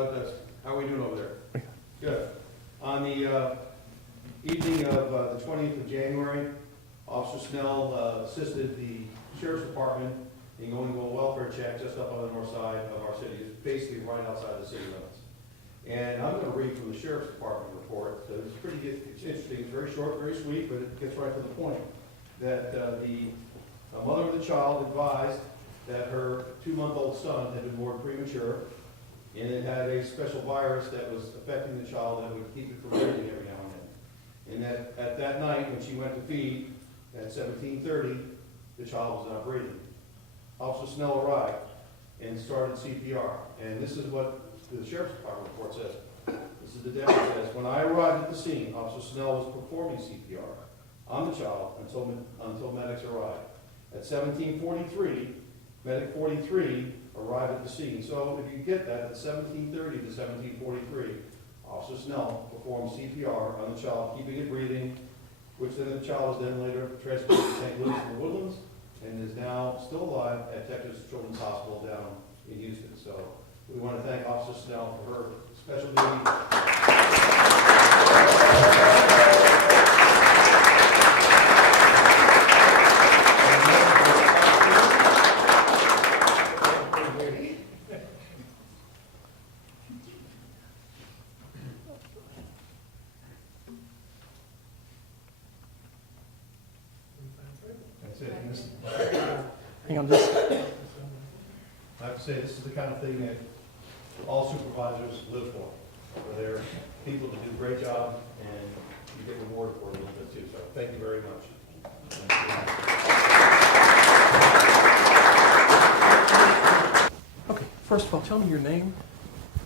How are we doing over there? Good. On the evening of the 20th of January, Officer Snell assisted the Sheriff's Department in going to a welfare check just up on the north side of our city. It's basically right outside the city limits. And I'm going to read from the Sheriff's Department report. So it's pretty it's interesting. It's very short, very sweet, but it gets right to the point. That the mother of the child advised that her 2-month-old son had been born premature, and it had a special virus that was affecting the child that would keep it from breathing every now and then. And that at that night, when she went to feed at 17:30, the child was not breathing. Officer Snell arrived and started CPR. And this is what the Sheriff's Department report says. This is the deputy says, when I arrived at the scene, Officer Snell was performing CPR on the child until medics arrived. At 17:43, medic 43 arrived at the scene. So if you get that, at 17:30 to 17:43, Officer Snell performed CPR on the child, keeping it breathing, which then the child was then later transported to St. Louis in the Woodlands and is now still alive at Texas Children's Hospital down in Houston. So we want to thank Officer Snell for her special duty. That's it. And this, Hang on just. I have to say, this is the kind of thing that all supervisors live for. They're people to do a great job, and you get rewarded for it a little bit too. So thank you very much. Okay, first of all, tell me your name.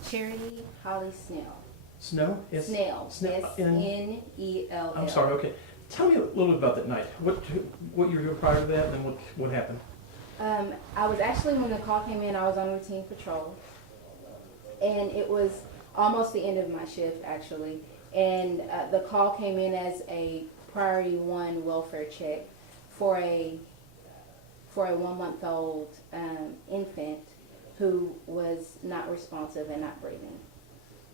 Charity Snell. Snell? Snell. S-N-E-L-L. I'm sorry, okay. Tell me a little bit about that night. What you were doing prior to that, and then what happened? I was actually, when the call came in, I was on routine patrol. And it was almost the end of my shift, actually. And the call came in as a priority 1 welfare check for a 1-month-old infant who was not responsive and not breathing.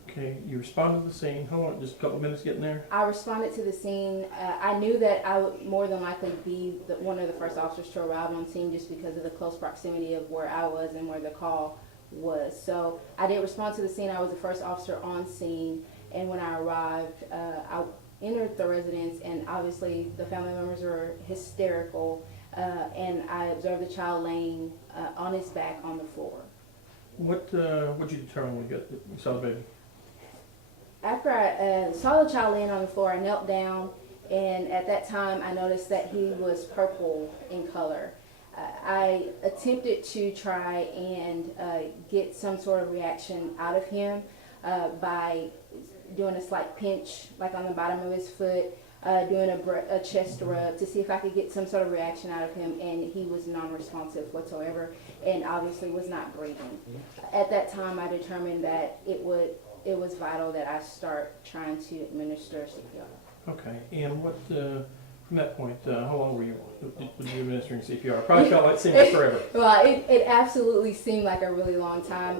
Okay, you responded to the scene. How long? Just a couple of minutes getting there? I responded to the scene. I knew that I would more than likely be one of the first officers to arrive on scene just because of the close proximity of where I was and where the call was. So I did respond to the scene. I was the first officer on scene, and when I arrived, I entered the residence, and obviously the family members were hysterical, and I observed the child laying on his back on the floor. What did you determine when you saw the baby? After I saw the child laying on the floor, I knelt down, and at that time I noticed that he was purple in color. I attempted to try and get some sort of reaction out of him by doing a slight pinch, like on the bottom of his foot, doing a chest rub to see if I could get some sort of reaction out of him, and he was non-responsive whatsoever and obviously was not breathing. At that time I determined that it was vital that I start trying to administer CPR. Okay, and what, from that point, how long were you administering CPR? It probably felt like it seemed like forever. Well, it absolutely seemed like a really long time.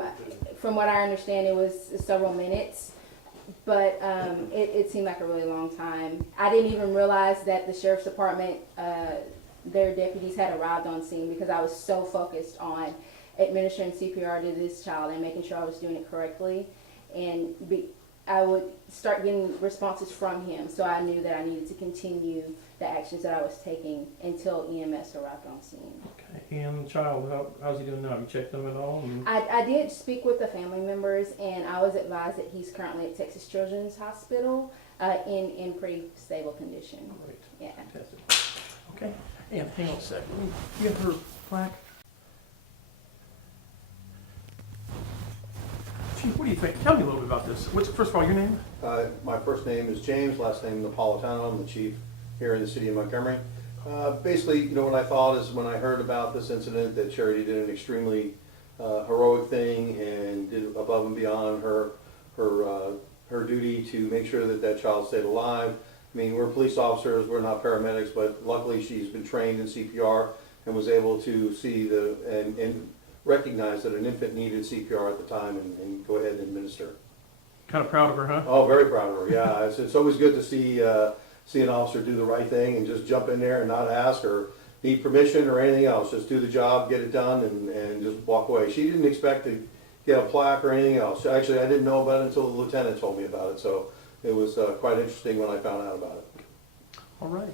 From what I understand, it was several minutes, but it seemed like a really long time. I didn't even realize that the Sheriff's Department, their deputies had arrived on scene because I was so focused on administering CPR to this child and making sure I was doing it correctly. And I would start getting responses from him, so I knew that I needed to continue the actions that I was taking until EMS arrived on scene. Okay, and the child, how's he doing now? Have you checked him at all? I did speak with the family members, and I was advised that he's currently at Texas Children's Hospital in pretty stable condition. Great. Yeah. Fantastic. Okay, and hang on a second. You have her plaque? Chief, what do you think? Tell me a little bit about this. First of all, your name? My first name is James, last name Napoleon. I'm the chief here in the city of Montgomery. Basically, what I thought is when I heard about this incident that Charity did an extremely heroic thing and did above and beyond her duty to make sure that that child stayed alive. I mean, we're police officers, we're not paramedics, but luckily she's been trained in CPR and was able to see and recognized that an infant needed CPR at the time and go ahead and administer. Kind of proud of her, huh? Oh, very proud of her, yeah. It's always good to see an officer do the right thing and just jump in there and not ask or need permission or anything else. Just do the job, get it done, and just walk away. She didn't expect to get a plaque or anything else. Actually, I didn't know about it until the lieutenant told me about it, so it was quite interesting when I found out about it. All right.